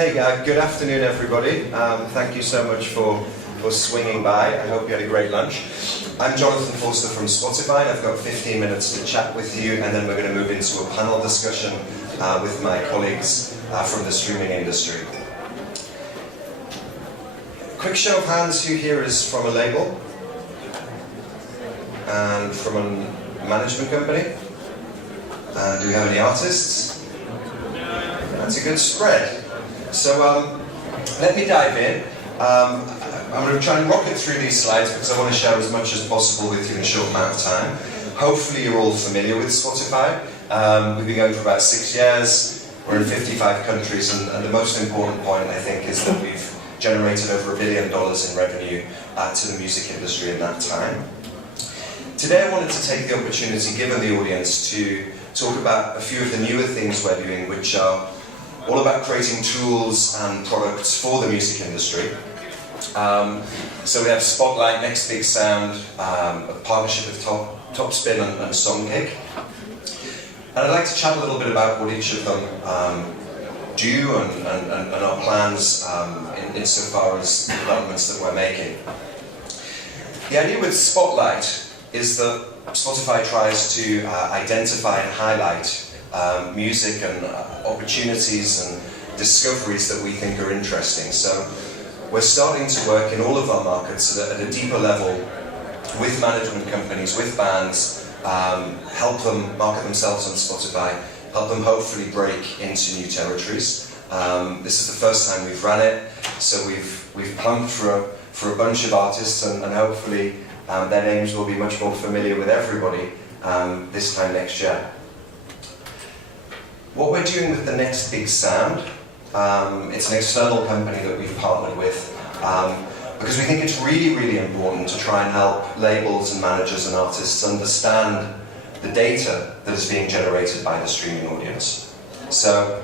Okay, good afternoon, everybody. Thank you so much for swinging by. I hope you had a great lunch. I'm Jonathan Forster from Spotify, and I've got 15 minutes to chat with you, and then we're going to move into a panel discussion with my colleagues from the streaming industry. Quick show of hands, who here is from a label? And from a management company? Do we have any artists? That's a good spread. So let me dive in. I'm going to try and rocket through these slides because I want to share as much as possible with you in a short amount of time. Hopefully you're all familiar with Spotify. We've been going for about 6 years. We're in 55 countries, and the most important point, I think, is that we've generated over $1 billion in revenue to the music industry in that time. Today I wanted to take the opportunity, given the audience, to talk about a few of the newer things we're doing, which are all about creating tools and products for the music industry. So we have Spotlight, Next Big Sound, a partnership with Topspin and Songcake. And I'd like to chat a little bit about what each of them do and our plans insofar as the developments that we're making. The idea with Spotlight is that Spotify tries to identify and highlight music and opportunities and discoveries that we think are interesting. So we're starting to work in all of our markets at a deeper level with management companies, with bands, help them market themselves on Spotify, help them hopefully break into new territories. This is the first time we've run it, so we've plumbed for a bunch of artists, and hopefully their names will be much more familiar with everybody this time next year. What we're doing with the Next Big Sound, it's an external company that we've partnered with because we think it's really, really important to try and help labels and managers and artists understand the data that is being generated by the streaming audience. So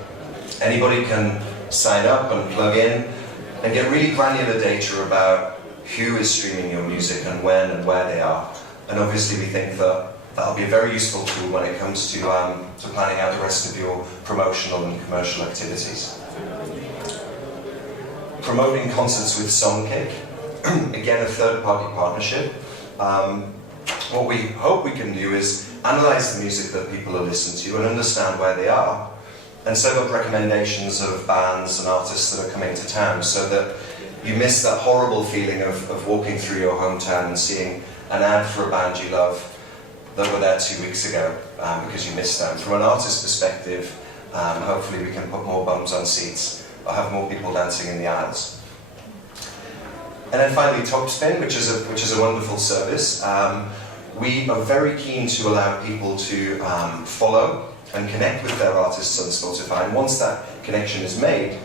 anybody can sign up and plug in and get really granular data about who is streaming your music and when and where they are. And obviously we think that that'll be a very useful tool when it comes to planning out the rest of your promotional and commercial activities. Promoting concerts with Songcake, again a third-party partnership. What we hope we can do is analyse the music that people are listening to and understand where they are, and set up recommendations of bands and artists that are coming to town, so that you miss that horrible feeling of walking through your hometown and seeing an ad for a band you love that were there 2 weeks ago because you missed them. From an artist perspective, hopefully we can put more bums on seats or have more people dancing in the aisles. And then finally, Topspin, which is a wonderful service. We are very keen to allow people to follow and connect with their artists on Spotify, and once that connection is made,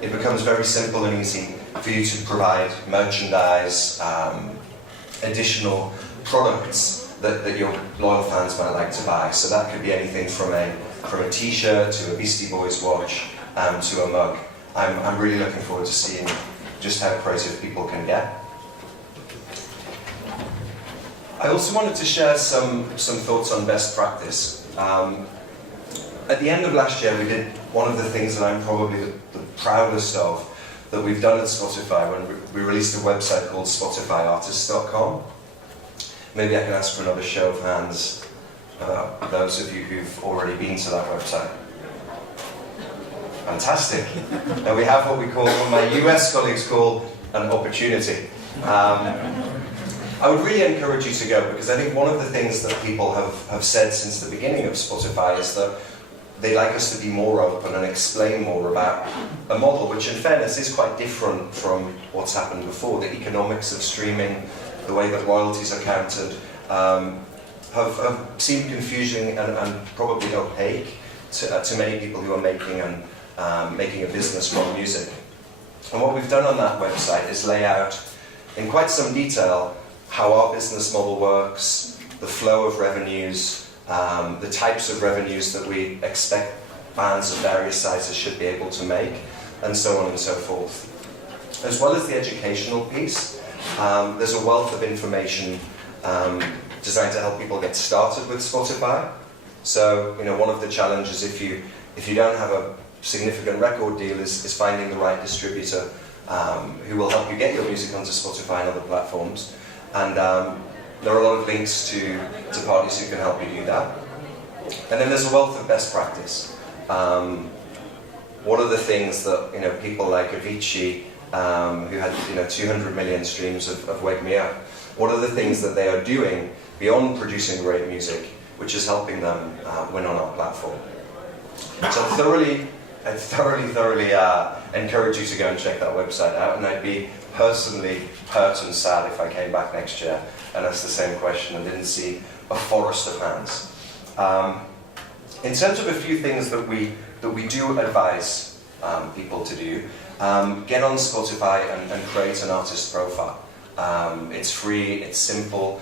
it becomes very simple and easy for you to provide merchandise, additional products that your loyal fans might like to buy. So that could be anything from a t-shirt to a Beastie Boys watch to a mug. I'm really looking forward to seeing just how creative people can get. I also wanted to share some thoughts on best practice. At the end of last year, we did one of the things that I'm probably the proudest of that we've done at Spotify when we released a website called SpotifyArtists.com. Maybe I can ask for another show of hands about those of you who've already been to that website. Fantastic. Now we have what my US colleagues call an opportunity. I would really encourage you to go, because I think one of the things that people have said since the beginning of Spotify is that they'd like us to be more open and explain more about a model which in fairness is quite different from what's happened before. The economics of streaming, the way that royalties are counted, have seemed confusing and probably opaque to many people who are making a business from music. And what we've done on that website is lay out in quite some detail how our business model works, the flow of revenues, the types of revenues that we expect bands of various sizes should be able to make, and so on and so forth. As well as the educational piece, there's a wealth of information designed to help people get started with Spotify. So, one of the challenges if you don't have significant record deal is finding the right distributor who will help you get your music onto Spotify and other platforms. And there are a lot of links to parties who can help you do that. And then there's a wealth of best practice. What are the things that people like Avicii, who had 200 million streams of Wake Me Up, what are the things that they are doing beyond producing great music, which is helping them win on our platform? So I thoroughly encourage you to go and check that website out, and I'd be personally hurt and sad if I came back next year and asked the same question and didn't see a forest of fans. In terms of a few things that we do advise people to do, get on Spotify and create an artist profile. It's free, it's simple,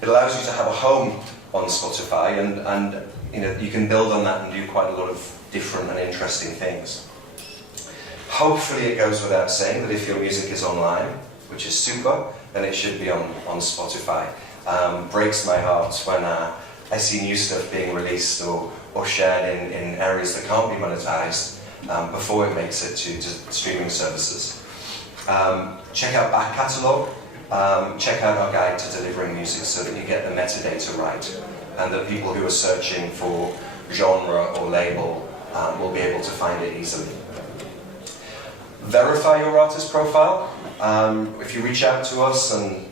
it allows you to have a home on Spotify, and you can build on that and do quite a lot of different and interesting things. Hopefully it goes without saying that if your music is online, which is super, then it should be on Spotify. Breaks my heart when I see new stuff being released or shared in areas that can't be monetized before it makes it to streaming services. Check out back catalogue, check out our guide to delivering music so that you get the metadata right, and that people who are searching for genre or label will be able to find it easily. Verify your artist profile. If you reach out to us and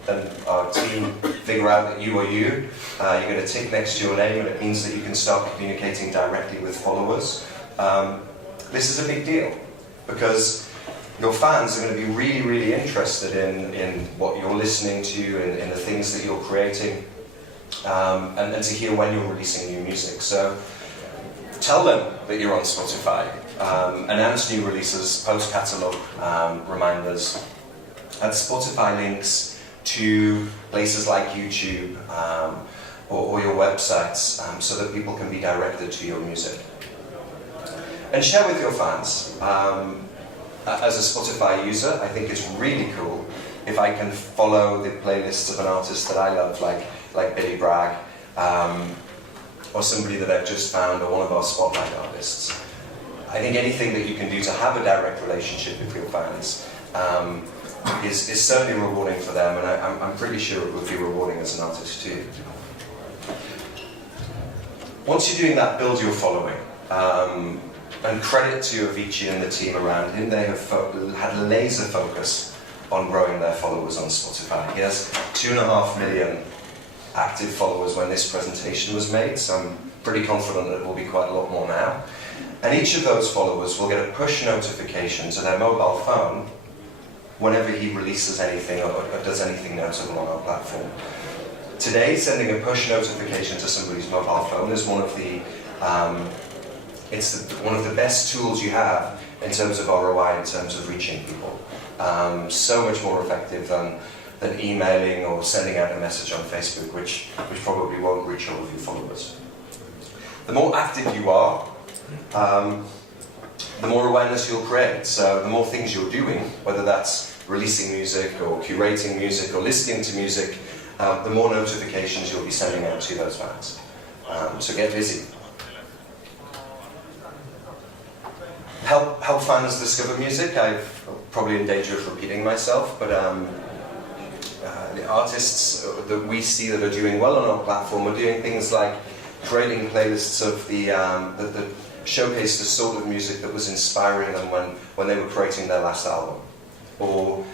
our team figure out that you are you, you're going to tick next to your name, and it means that you can start communicating directly with followers. This is a big deal because your fans are going to be really, really interested in what you're listening to, in the things that you're creating, and to hear when you're releasing new music. So tell them that you're on Spotify. Announce new releases, post catalogue reminders, add Spotify links to places like YouTube or your websites so that people can be directed to your music. And share with your fans. As a Spotify user, I think it's really cool if I can follow the playlists of an artist that I love, like Billy Bragg, or somebody that I've just found, or one of our spotlight artists. I think anything that you can do to have a direct relationship with your fans is certainly rewarding for them, and I'm pretty sure it would be rewarding as an artist too. Once you're doing that, build your following. And credit to Avicii and the team around him. They have had laser focus on growing their followers on Spotify. He has 2.5 million active followers when this presentation was made, so I'm pretty confident that it will be quite a lot more now. And each of those followers will get a push notification to their mobile phone whenever he releases anything or does anything notable on our platform. Today, sending a push notification to somebody's mobile phone is one of the one of the best tools you have in terms of ROI, in terms of reaching people. So much more effective than emailing or sending out a message on Facebook, which probably won't reach all of your followers. The more active you are, the more awareness you'll create. So the more things you're doing, whether that's releasing music or curating music or listening to music, the more notifications you'll be sending out to those fans. So get busy. Help fans discover music. I'm probably in danger of repeating myself, but the artists that we see that are doing well on our platform are doing things like creating playlists of that showcase the sort of music that was inspiring them when they were creating their last album, or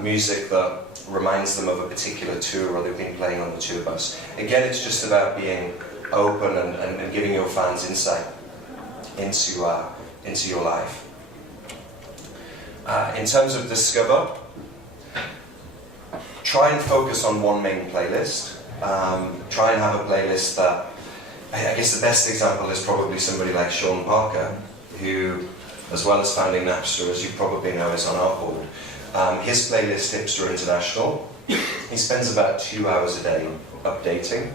music that reminds them of a particular tour or they've been playing on the tour bus. Again, it's just about being open and giving your fans insight into your life. In terms of discover, try and focus on one main playlist. Try and have a playlist that, I guess the best example is probably somebody like Sean Parker, who, as well as founding Napster, as you probably know, is on our board. His playlist, Hipster International, he spends about 2 hours a day updating.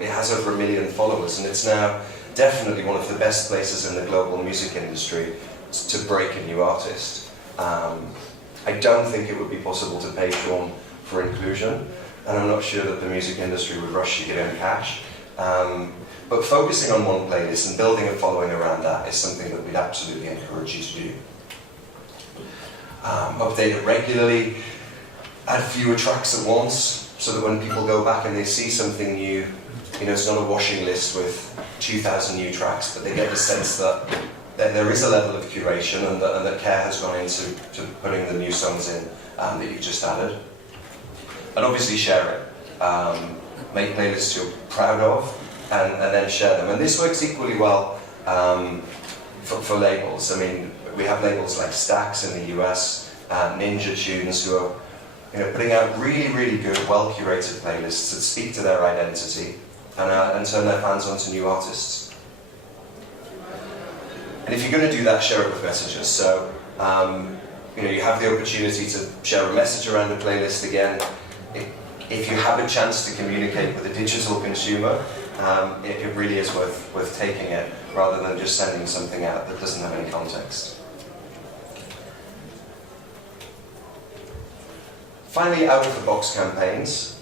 It has over 1 million followers, and it's now definitely one of the best places in the global music industry to break a new artist. I don't think it would be possible to pay Sean for inclusion, and I'm not sure that the music industry would rush to give him cash. But focusing on one playlist and building a following around that is something that we'd absolutely encourage you to do. Update it regularly, add fewer tracks at once, so that when people go back and they see something new, it's not a washing list with 2,000 new tracks, but they get the sense that there is a level of curation and that care has gone into putting the new songs in that you've just added. And obviously share it. Make playlists you're proud of and then share them. And this works equally well for labels. I mean, we have labels like Stax in the US, Ninja Tunes, who are putting out really, really good, well-curated playlists that speak to their identity and turn their fans onto new artists. And if you're going to do that, share it with messages. So, you have the opportunity to share a message around the playlist again. If you have a chance to communicate with a digital consumer, it really is worth taking it, rather than just sending something out that doesn't have any context. Finally, out-of-the-box campaigns.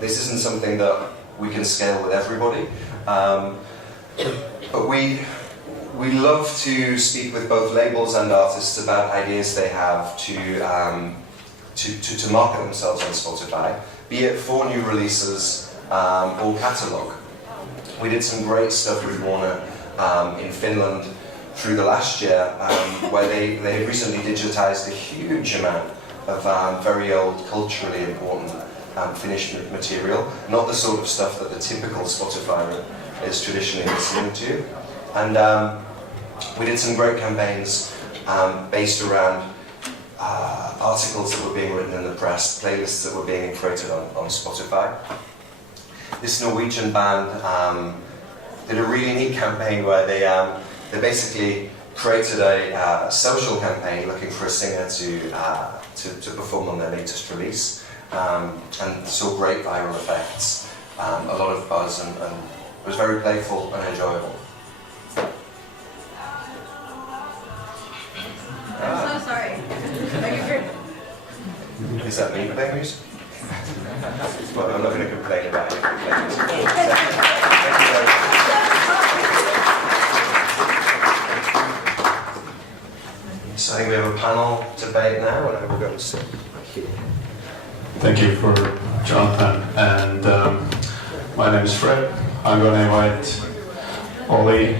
This isn't something that we can scale with everybody, but we love to speak with both labels and artists about ideas they have to market themselves on Spotify, be it for new releases or catalogue. We did some great stuff with Warner in Finland through the last year, where they had recently digitized a huge amount of very old, culturally important Finnish material, not the sort of stuff that the typical Spotify is traditionally listening to. And we did some great campaigns based around articles that were being written in the press, playlists that were being created on Spotify. This Norwegian band did a really neat campaign where they basically created a social campaign looking for a singer to perform on their latest release, and saw great viral effects, a lot of buzz, and it was very playful and enjoyable. I'm so sorry. Is that me playing music? Well, I'm not going to complain about it. Thank you very much. So I think we have a panel debate now, and I will go to sit here. Thank you for Jonathan, and my name is Fred. I'm going to invite Olly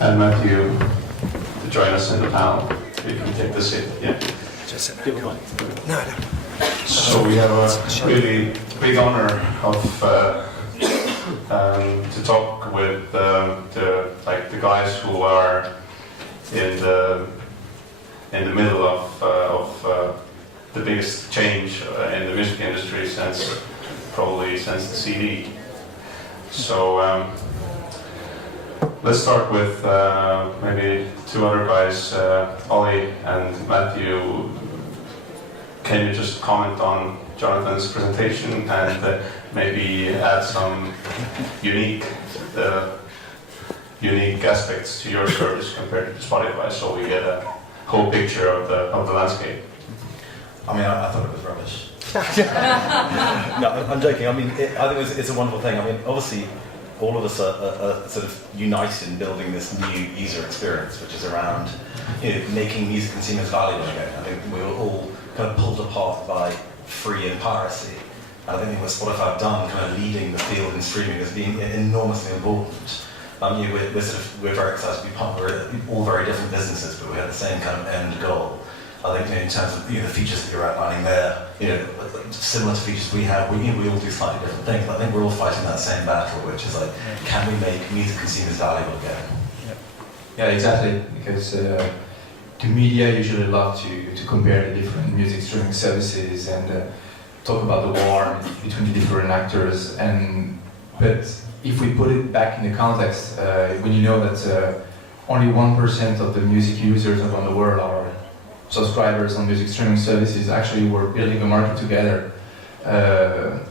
and Mathieu to join us in the panel. You can take the seat. Yeah. No. So we have a really big honor of to talk with the guys who are in the middle of the biggest change in the music industry since the CD. So let's start with maybe two other guys, Olly and Mathieu. Can you just comment on Jonathan's presentation and maybe add some unique aspects to your service compared to Spotify, so we get a whole picture of the landscape? I mean, I thought it was rubbish. No, I'm joking. I mean, I think it's a wonderful thing. I mean, obviously, all of us are sort of united in building this new user experience, which is around making music consumers valuable again. I think we were all kind of pulled apart by free and piracy. And I think what Spotify have done, kind of leading the field in streaming, has been enormously important. We're very excited to be part. We're all very different businesses, but we have the same kind of end goal. I think in terms of the features that you're outlining there, similar to features we have, we all do slightly different things. But I think we're all fighting that same battle, which is like, can we make music consumers valuable again? Yeah, exactly. Because the media usually love to compare the different music streaming services and talk about the war between the different actors. But if we put it back in the context, when you know that only 1% of the music users around the world are subscribers on music streaming services, actually we're building a market together.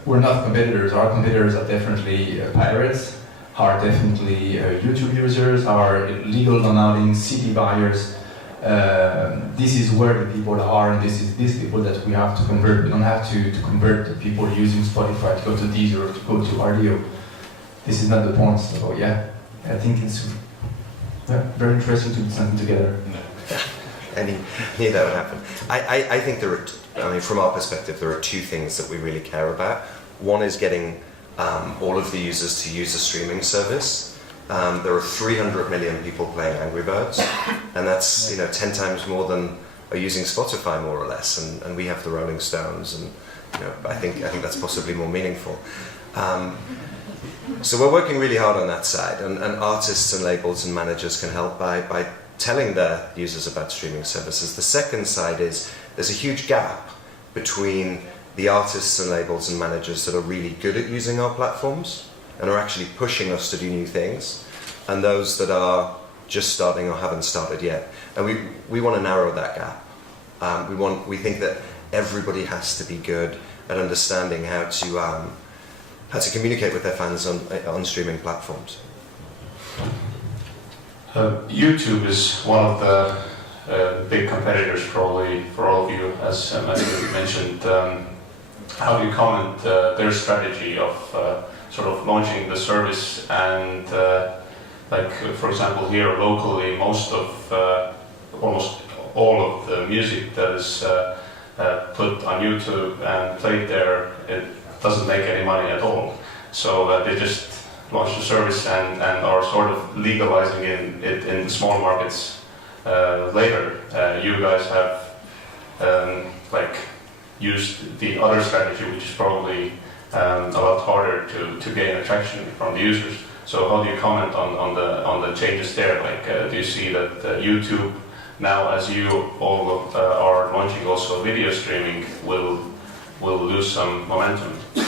We're not competitors. Our competitors are definitely pirates, are definitely YouTube users, are legal downloading CD buyers, this is where the people are, and this is these people that we have to convert. We don't have to convert the people using Spotify to go to Deezer or to go to Rdio. This is not the point. So yeah, I think it's very interesting to do something together. And knew that would happen. I think there are, I mean, from our perspective, there are two things that we really care about. One is getting all of the users to use a streaming service. There are 300 million people playing Angry Birds, and that's 10 times more than are using Spotify, more or less. And we have the Rolling Stones, and I think that's possibly more meaningful. So we're working really hard on that side, and artists and labels and managers can help by telling their users about streaming services. The second side is there's a huge gap between the artists and labels and managers that are really good at using our platforms and are actually pushing us to do new things, and those that are just starting or haven't started yet. And we want to narrow that gap. We think that everybody has to be good at understanding how to communicate with their fans on streaming platforms. YouTube is one of the big competitors probably for all of you, as Mathieu mentioned. How do you comment their strategy of sort of launching the service and like for example here locally almost all of the music that is put on YouTube and played there, it doesn't make any money at all. So they just launched the service and are sort of legalizing it in small markets later. You guys have used the other strategy, which is probably a lot harder to gain attraction from the users. So how do you comment on the changes there? Like, do you see that YouTube now, as you all are launching also video streaming, will lose some momentum? Do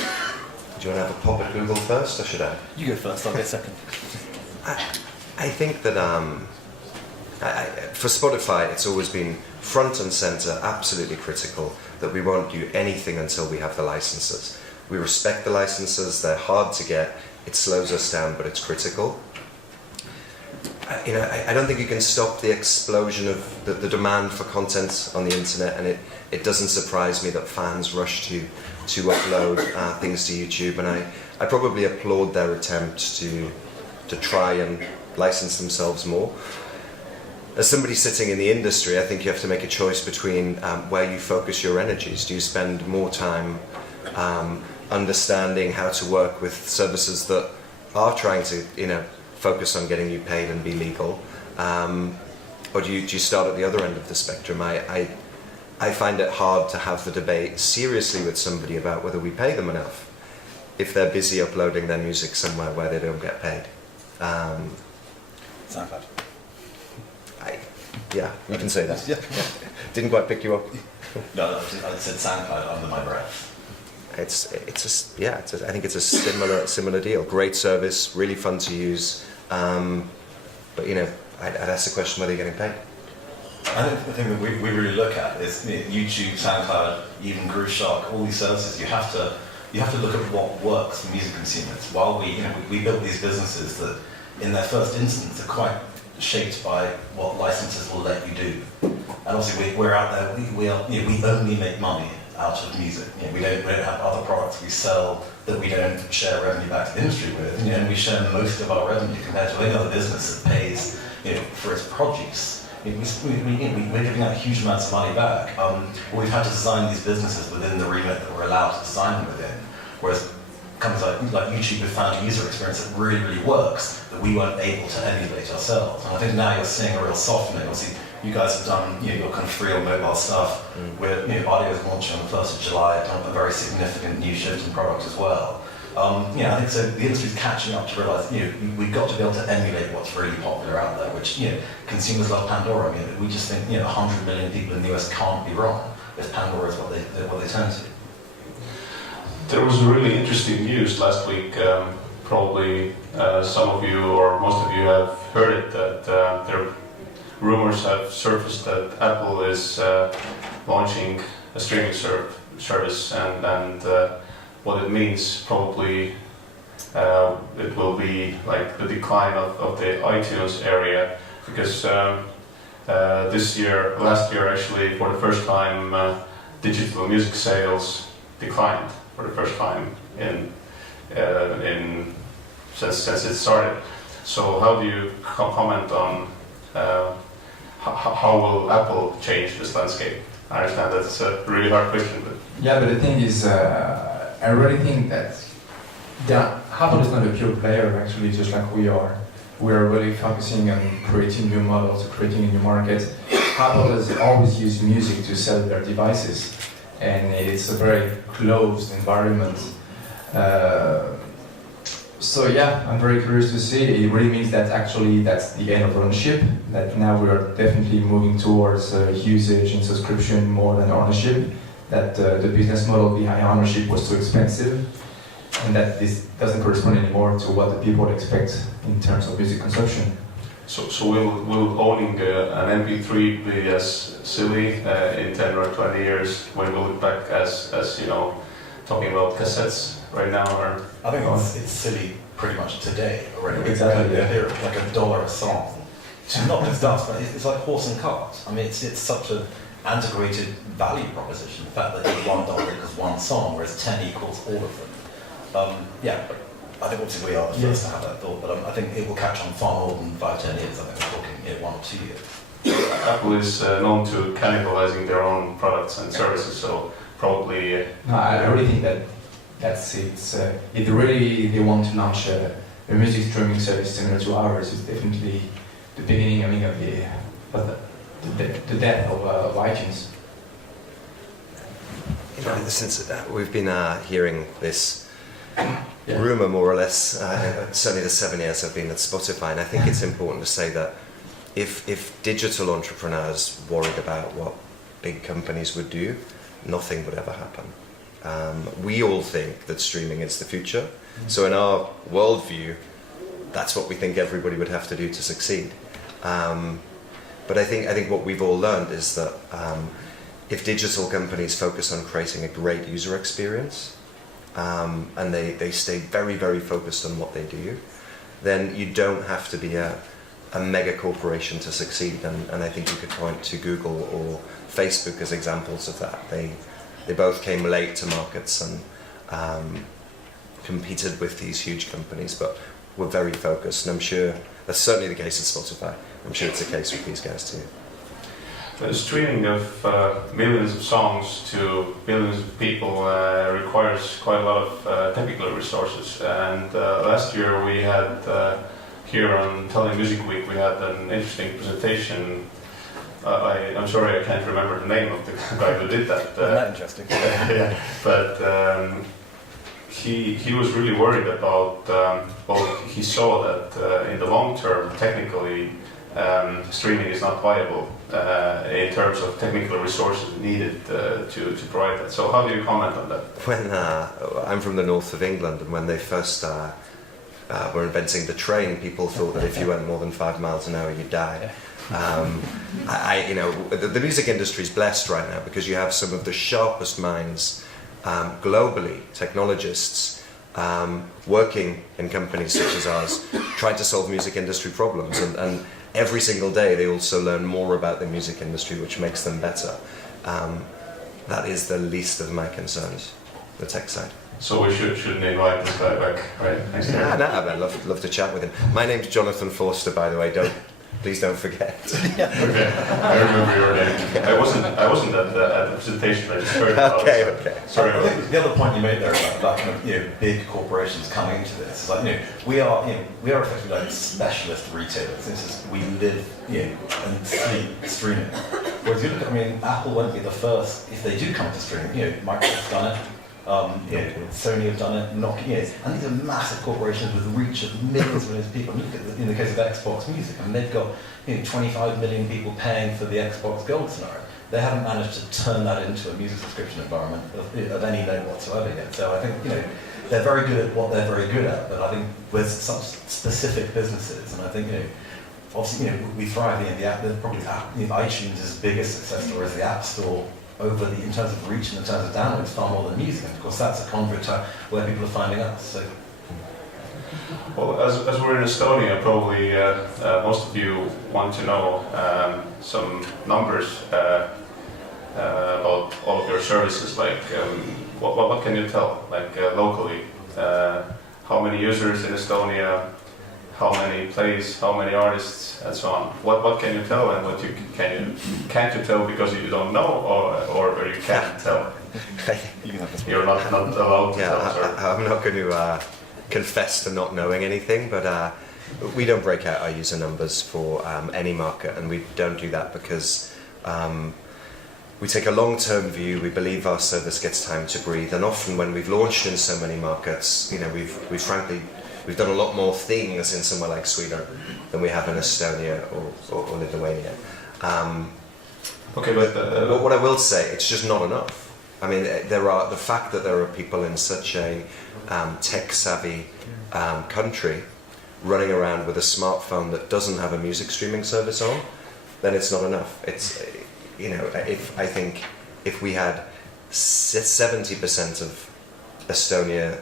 you want to have a pop at Google first, or should I? You go first, I'll go second. I think that for Spotify, it's always been front and center, absolutely critical that we won't do anything until we have the licenses. We respect the licenses, they're hard to get, it slows us down, but it's critical. I don't think you can stop the explosion of the demand for content on the internet, and it doesn't surprise me that fans rush to upload things to YouTube, and I probably applaud their attempt to try and license themselves more. As somebody sitting in the industry, I think you have to make a choice between where you focus your energies. Do you spend more time understanding how to work with services that are trying to focus on getting you paid and be legal, or do you start at the other end of the spectrum? I find it hard to have the debate seriously with somebody about whether we pay them enough if they're busy uploading their music somewhere where they don't get paid. SoundCloud. Yeah, you can say that. Yeah. Didn't quite pick you up. No, I said SoundCloud under my breath. I think it's a similar deal. Great service, really fun to use, but I'd ask the question whether you're getting paid. I think the thing that we really look at is YouTube, SoundCloud, even Grooveshark, all these services. You have to look at what works for music consumers. While we built these businesses that, in their first instance, are quite shaped by what licenses will let you do. And obviously, we're out there. We only make money out of music. We don't have other products we sell that we don't share revenue back to the industry with. And we share most of our revenue compared to any other business that pays for its produce. We're giving out huge amounts of money back. We've had to design these businesses within the remit that we're allowed to design them within. Whereas companies like YouTube have found a user experience that really, really works that we weren't able to emulate ourselves. And I think now you're seeing a real softening. Obviously, you guys have done your kind of free or mobile stuff. Where Rdio is launching on the 1st of July, done a very significant new shift in product as well. I think so. The industry's catching up to realise we've got to be able to emulate what's really popular out there. Which consumers love Pandora. We just think 100 million people in the US can't be wrong if Pandora is what they turn to. There was really interesting news last week. Probably some of you or most of you have heard it, that there rumors have surfaced that Apple is launching a streaming service, and what it means probably it will be like the decline of the iTunes area, because last year actually, for the first time, digital music sales declined for the first time since it started. So how do you comment on how will Apple change this landscape? I understand that's a really hard question, but yeah, but the thing is, I really think that Apple is not a pure player actually, just like we are. We are really focusing on creating new models, creating a new market. Apple has always used music to sell their devices, and it's a very closed environment. So yeah, I'm very curious to see. It really means that actually that's the end of ownership, that now we are definitely moving towards usage and subscription more than ownership, that the business model behind ownership was too expensive, and that this doesn't correspond anymore to what the people expect in terms of music consumption. So will owning an MP3 be as silly in 10 or 20 years when we look back as talking about cassettes right now? Or I think it's silly pretty much today already. Exactly. The idea of like $1 a song. It's not just us, but it's like horse and cart. I mean, it's such an antiquated value proposition. The fact that $1 equals one song, whereas 10 equals all of them. Yeah, I think obviously we are the first to have that thought, but I think it will catch on far more than 5-10 years. I think we're talking 1 or 2 years. Apple is known to cannibalizing their own products and services, so probably. No, I really think that's it. If really they want to launch a music streaming service similar to ours, it's definitely the beginning. I mean, of the death of iTunes. Since we've been hearing this rumor more or less, certainly the 7 years I've been at Spotify, and I think it's important to say that if digital entrepreneurs worried about what big companies would do, nothing would ever happen. We all think that streaming is the future, so in our worldview, that's what we think everybody would have to do to succeed. But I think what we've all learned is that if digital companies focus on creating a great user experience, and they stay very, very focused on what they do, then you don't have to be a mega corporation to succeed. And I think you could point to Google or Facebook as examples of that. They both came late to markets and competed with these huge companies, but were very focused. And I'm sure that's certainly the case at Spotify. I'm sure it's the case with these guys too. The streaming of millions of songs to millions of people requires quite a lot of technical resources. And last year we had here on Tallinn Music Week, we had an interesting presentation. I'm sorry, I can't remember the name of the guy who did that. Not interesting. Yeah, but he was really worried about. He saw that in the long term, technically, streaming is not viable in terms of technical resources needed to provide that. So how do you comment on that? When I'm from the north of England, and when they first were inventing the train, people thought that if you went more than 5 miles an hour, you'd die. The music industry is blessed right now because you have some of the sharpest minds globally, technologists, working in companies such as ours, trying to solve music industry problems, and every single day they also learn more about the music industry, which makes them better. That is the least of my concerns, the tech side. So we shouldn't invite this guy back, right? Next year. No, I'd love to chat with him. My name's Jonathan Forster, by the way. Please don't forget. Okay, I remember your name. I wasn't at the presentation. I just heard about it. Okay. Sorry. I think the other point you made there about kind of big corporations coming into this is like we are effectively like specialist retailers. We live and sleep streaming. Whereas you look at Apple won't be the first if they do come to streaming. Microsoft's done it. Sony have done it, Nokia, and these are massive corporations with reach of millions of people. Look at in the case of Xbox Music, they've got 25 million people paying for the Xbox Gold scenario. They haven't managed to turn that into a music subscription environment of any note whatsoever yet. So I think they're very good at what they're very good at, but I think with such specific businesses, and I think obviously we thrive in the app. Probably iTunes' biggest success story is the App Store. In terms of reach and in terms of downloads, far more than music. And of course, that's a conduit to where people are finding us. So. Well, as we're in Estonia, probably most of you want to know some numbers about all of your services. Like, what can you tell? Like locally, how many users in Estonia, how many plays, how many artists, and so on. What can you tell, and what can't you tell because you don't know, or you can't tell? You're not allowed to tell. Sorry. I'm not going to confess to not knowing anything, but we don't break out our user numbers for any market, and we don't do that because we take a long-term view. We believe our service gets time to breathe, and often when we've launched in so many markets, you know, we've done a lot more things in somewhere like Sweden than we have in Estonia or Lithuania. Okay, but what I will say, it's just not enough. I mean, the fact that there are people in such a tech-savvy country running around with a smartphone that doesn't have a music streaming service on, then it's not enough. It's, you know, I think if we had 70% of Estonia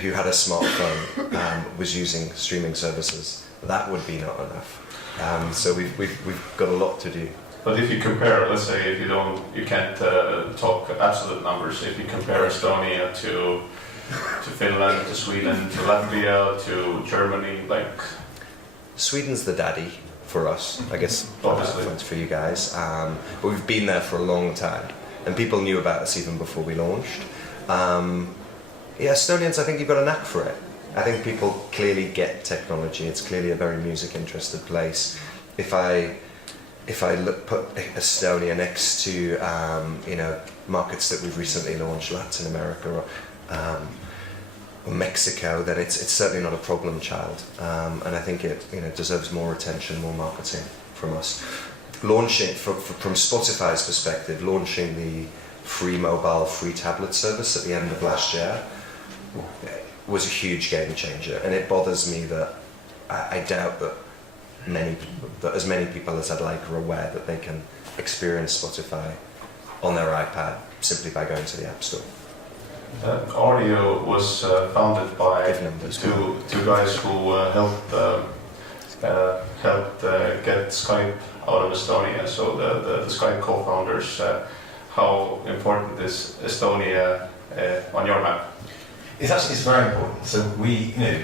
who had a smartphone was using streaming services, that would be not enough. So we've got a lot to do. But if you compare, let's say, you can't talk absolute numbers. If you compare Estonia to Finland, to Sweden, to Latvia, to Germany, like Sweden's the daddy for us, I guess. Obviously, for you guys. But we've been there for a long time, and people knew about us even before we launched. Yeah, Estonians, I think you've got a knack for it. I think people clearly get technology. It's clearly a very music-interested place. If I put Estonia next to you know, markets that we've recently launched, Latin America or Mexico, then it's certainly not a problem child. And I think it, you know, deserves more attention, more marketing from us. Launching from Spotify's perspective, launching the free mobile, free tablet service at the end of last year was a huge game changer, and it bothers me that I doubt that as many people as I'd like are aware that they can experience Spotify on their iPad simply by going to the App Store. Rdio was founded by two guys who helped get Skype out of Estonia. So the Skype co-founders. How important is Estonia on your map? It's very important. So we, you know,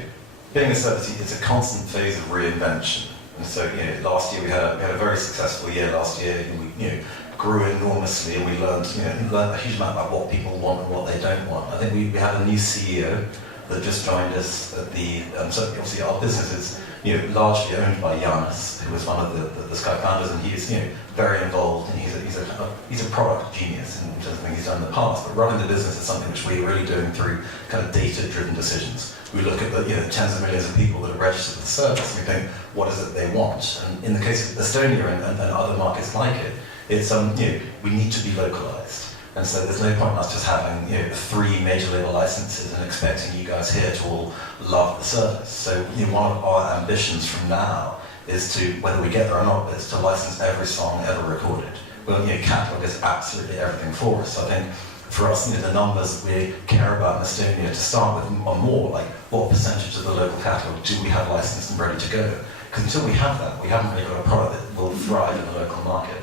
being a service, it's a constant phase of reinvention. And so, you know, last year we had a very successful year. Last year, we, you know, grew enormously, and we learned a huge amount about what people want and what they don't want. I think we had a new CEO that just joined us at the. So obviously, our business is, you know, largely owned by Janis, who was one of the Skype founders, and he's, you know, very involved, and he's a product genius in terms of things he's done in the past. But running the business is something which we're really doing through kind of data-driven decisions. We look at the, you know, tens of millions of people that have registered the service, and we think, what is it they want? And in the case of Estonia and other markets like it, it's you know, we need to be localized. And so there's no point in us just having, you know, 3 major label licenses and expecting you guys here to all love the service. So, you know, one of our ambitions from now is to, whether we get there or not, is to license every song ever recorded. Well, you know, catalog is absolutely everything for us. So I think for us, you know, the numbers we care about in Estonia to start with are more like what percentage of the local catalog do we have licensed and ready to go? Because until we have that, we haven't really got a product that will thrive in the local market.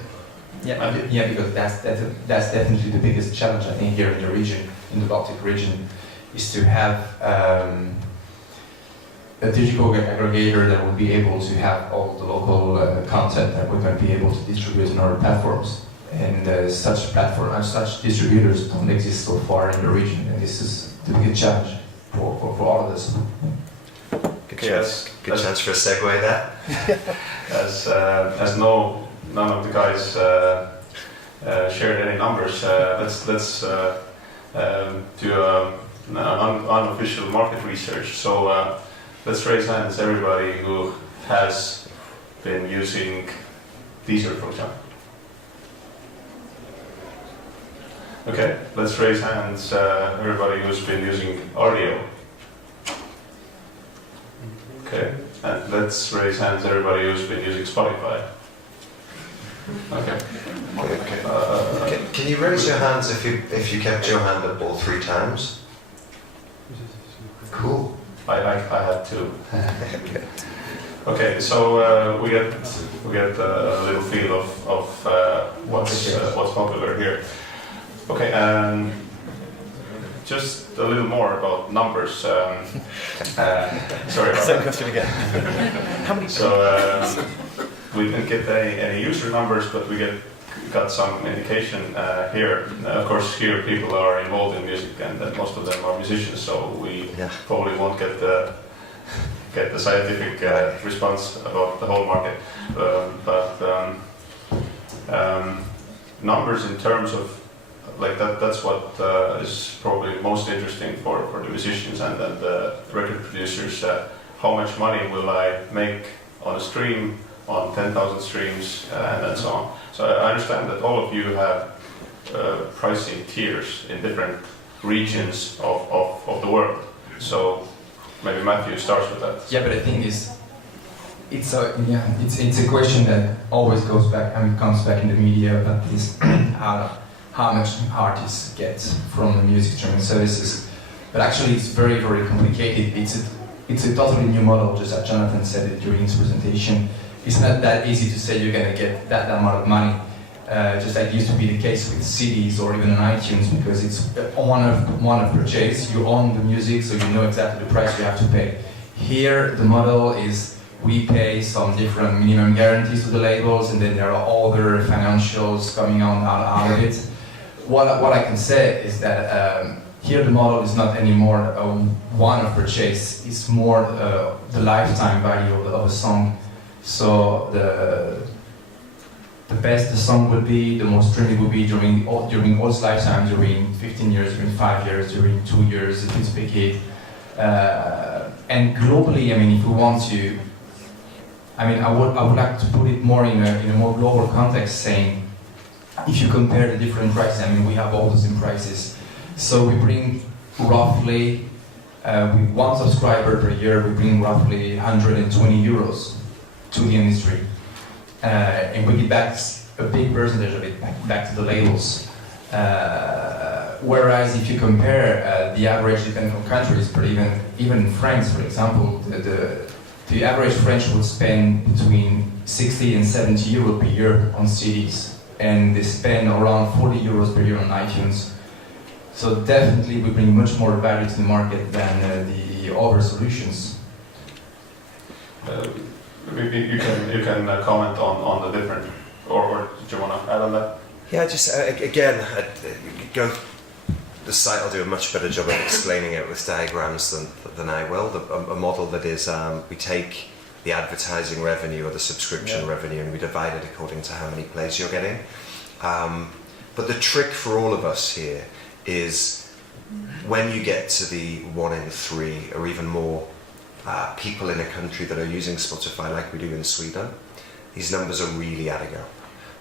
Yeah, because that's definitely the biggest challenge I think here in the region, in the Baltic region, is to have a digital aggregator that will be able to have all the local content that we're going to be able to distribute on our platforms. And such platform and such distributors don't exist so far in the region, and this is the big challenge for all of us. Good chance for a segue there. As none of the guys shared any numbers, let's do an unofficial market research. So let's raise hands, everybody who has been using Deezer, for example. Okay, let's raise hands, everybody who's been using Rdio. Okay, and let's raise hands, everybody who's been using Spotify. Okay. Can you raise your hands if you kept your hand up all 3 times? Cool. I had to. Okay, so we get a little feel of what's popular here. Okay, just a little more about numbers. Sorry about Same that. question again. How many? So we didn't get any user numbers, but we got some indication here. Of course, here people are involved in music, and most of them are musicians, so we probably won't get the scientific response about the whole market. But numbers in terms of like that's what is probably most interesting for the musicians and then the record producers. How much money will I make on a stream, on 10,000 streams, and so on. So I understand that all of you have pricing tiers in different regions of the world. So maybe Mathieu starts with that. Yeah, but the thing is, it's a question that always goes back and comes back in the media about this how much artists get from the music streaming services. But actually, it's very, very complicated. It's a totally new model, just as Jonathan said it during his presentation. It's not that easy to say you're going to get that amount of money, just like it used to be the case with CDs or even on iTunes, because it's one of purchase. You own the music, so you know exactly the price you have to pay. Here, the model is we pay some different minimum guarantees to the labels, and then there are other financials coming out of it. What I can say is that here the model is not anymore one of purchase. It's more the lifetime value of a song. So the best the song would be, the most streamed would be during all its lifetime, during 15 years, during 5 years, during 2 years, if it's big hit. And globally, I mean, if we want to, I mean, I would like to put it more in a more global context, saying, if you compare the different prices, I mean, we have all the same prices. So we bring roughly, with one subscriber per year, we bring roughly 120 euros to the industry. And we give back a big percentage of it back to the labels. Whereas if you compare the average, depending on countries, but even in France, for example, the average French would spend between 60 and 70 euros per year on CDs. And they spend around 40 euros per year on iTunes. So definitely we bring much more value to the market than the other solutions. Maybe you can comment on the different, or do you want to add on that? Yeah, just the site will do a much better job of explaining it with diagrams than I will. A model that is, we take the advertising revenue or the subscription revenue and we divide it according to how many plays you're getting. But the trick for all of us here is when you get to the 1 in 3 or even more people in a country that are using Spotify like we do in Sweden, these numbers are really adding up.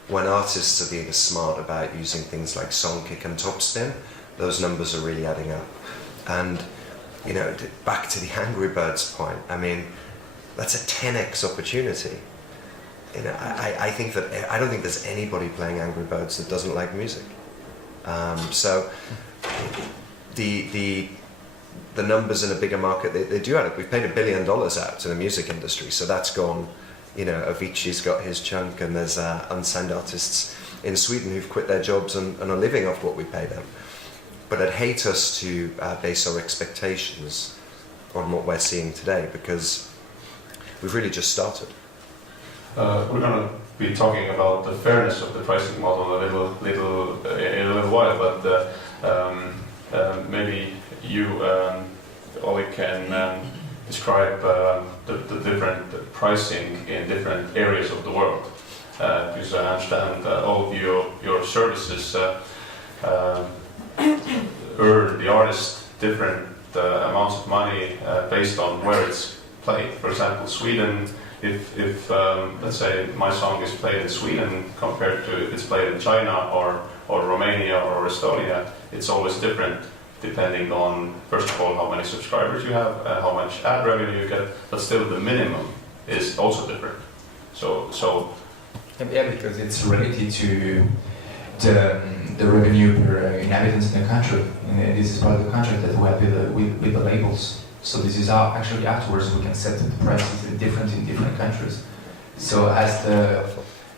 When artists are being smart about using things like Songkick and Topspin, those numbers are really adding up. And, you know, back to the Angry Birds point, I mean, that's a 10x opportunity. You know, I think that I don't think there's anybody playing Angry Birds that doesn't like music. So the numbers in a bigger market, they do add up. We've paid $1 billion out to the music industry, so that's gone. You know, Avicii's got his chunk, and there's unsigned artists in Sweden who've quit their jobs and are living off what we pay them. But I'd hate us to base our expectations on what we're seeing today, because we've really just started. We're going to be talking about the fairness of the pricing model in a little while, but maybe you, Olly, can describe the different pricing in different areas of the world, because I understand all of your services earn the artist different amounts of money based on where it's played. For example, Sweden, if let's say my song is played in Sweden compared to if it's played in China or Romania or Estonia, it's always different depending on, first of all, how many subscribers you have, how much ad revenue you get, but still the minimum is also different. So yeah, because it's related to the revenue per inhabitants in the country, and this is part of the contract that we have with the labels. So this is how actually afterwards we can set the prices in different countries. So as the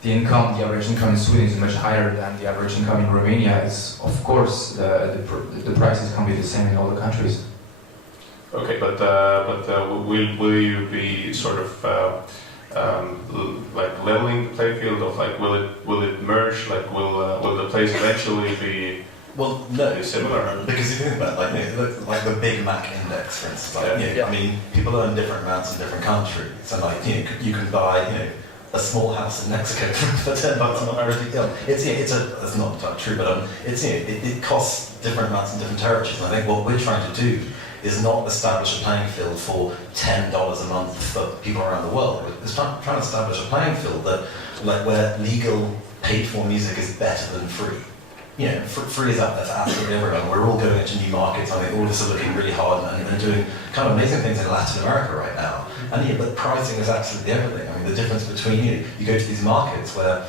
average income in Sweden is much higher than the average income in Romania, it's of course the prices can be the same in all the countries. Okay, but will you be sort of like leveling the playing field of like will it merge, like will the place eventually be Well, no, similar? because if you think about like the Big Mac index, for instance. Like, I mean, people earn different amounts in different countries, and like you can buy a small house in Mexico for $10 not a big deal. It's not entirely true, but it costs different amounts in different territories. And I think what we're trying to do is not establish a playing field for $10 a month for people around the world. It's trying to establish a playing field that, like, where legal paid-for music is better than free. Free is out there for absolutely everyone. We're all going into new markets. I think all of us are looking really hard and doing kind of amazing things in Latin America right now. And but pricing is absolutely everything. I mean, the difference between you go to these markets where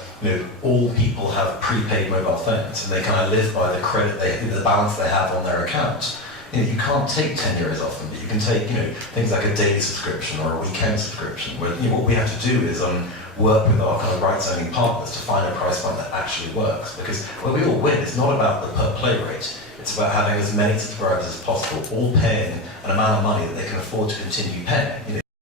all people have prepaid mobile phones and they kind of live by the credit the balance they have on their account. You can't take 10 euros off them, but you can take things like a daily subscription or a weekend subscription. Where what we have to do is work with our kind of rights-owning partners to find a price point that actually works. Because when we all win, it's not about the per play rate. It's about having as many subscribers as possible, all paying an amount of money that they can afford to continue paying.